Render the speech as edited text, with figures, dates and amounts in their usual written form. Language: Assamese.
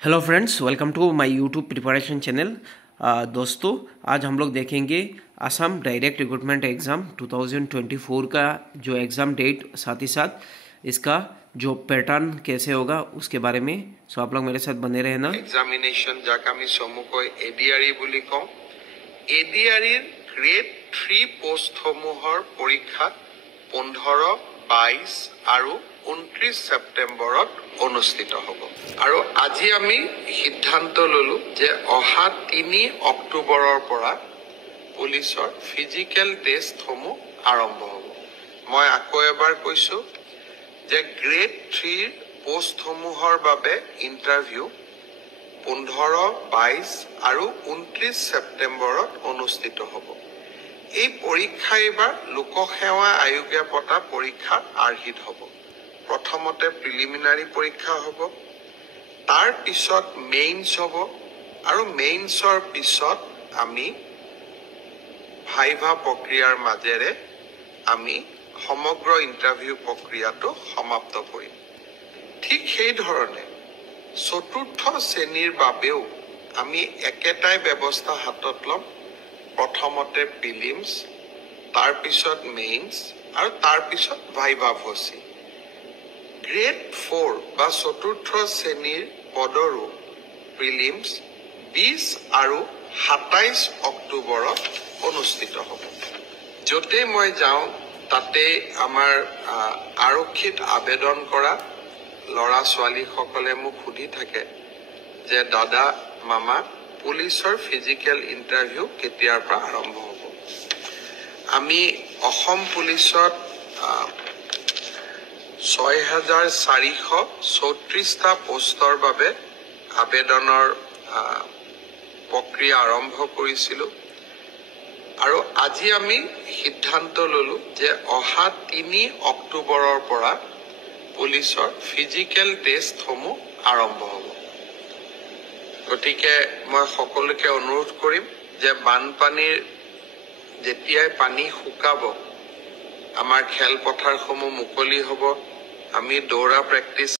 Hello friends, welcome to my YouTube preparation channel. दोस्तों, आज हम लोग देखेंगे असम डायरेक्ट रिक्रूटमेंट एग्ज़ाम 2024 का जो एग्ज़ाम डेट, साथ ही साथ इसका जो पैटर्न कैसे होगा उसके बारे में। सो आप लोग मेरे साथ बने रहना। एग्जामिनेशन जाक आमी चमुকৈ एडीआरई বুলি কওঁ। এডিআৰইৰ গ্ৰেড 3 পোষ্টসমূহৰ পৰীক্ষা 15, 22 আৰু 29 সেপ্টেম্বৰত অনুষ্ঠিত হ'ব। আৰু আজি আমি সিদ্ধান্ত ললো যে অহা 3 অক্টোবৰৰ পৰা পুলিচৰ ফিজিক্যাল টেষ্টসমূহ আৰম্ভ হ'ব। মই আকৌ এবাৰ কৈছো যে গ্ৰেড 3 পোষ্টসমূহৰ বাবে ইণ্টাৰভিউ 15, 22 আৰু 29 সেপ্টেম্বৰত অনুষ্ঠিত হ'ব। এই পৰীক্ষা এবাৰ লোকসেৱা আয়োগে পতা পৰীক্ষাৰ আৰ্হিত হ'ব। প্ৰথমতে প্ৰিলিমিনাৰী পৰীক্ষা হ'ব, তাৰ পিছত মেইনছ হ'ব, আৰু মেইনছৰ পিছত আমি ভাইভা প্ৰক্ৰিয়াৰ মাজেৰে আমি সমগ্ৰ ইণ্টাৰভিউ প্ৰক্ৰিয়াটো সমাপ্ত কৰিম। ঠিক সেই ধৰণে চতুৰ্থ শ্ৰেণীৰ বাবেও আমি একেটাই ব্যৱস্থা হাতত ল'ম। প্ৰথমতে প্ৰিলিমছ, তাৰ পিছত মেইনছ আৰু তাৰ পিছত ভাইভা ভচি। গ্ৰেড 4 বা চতুৰ্থ শ্ৰেণীৰ পদৰো প্ৰিলিমছ 20 আৰু 27 অক্টোবৰত অনুষ্ঠিত হ'ব। য'তেই মই যাওঁ তাতে আমাৰ আৰক্ষীত আবেদন কৰা ল'ৰা ছোৱালীসকলে মোক সুধি থাকে যে দাদা মামা পুলিচৰ ফিজিক্যাল ইণ্টাৰভিউ কেতিয়াৰ পৰা আৰম্ভ হ'ব। আমি অসম পুলিচত 6434টা পোষ্টৰ বাবে আবেদনৰ প্ৰক্ৰিয়া আৰম্ভ কৰিছিলোঁ। আৰু আজি আমি সিদ্ধান্ত ললো যে অহা 3 অক্টোবৰৰ পৰা পুলিচৰ ফিজিক্যাল টেষ্টসমূহ আৰম্ভ হ'ব। গতিকে মই সকলোকে অনুৰোধ কৰিম যে বানপানীৰ যেতিয়াই পানী শুকাব, আমাৰ খেলপথাৰসমূহ মুকলি হ'ব, আমি দৌৰা প্ৰেক্টিছ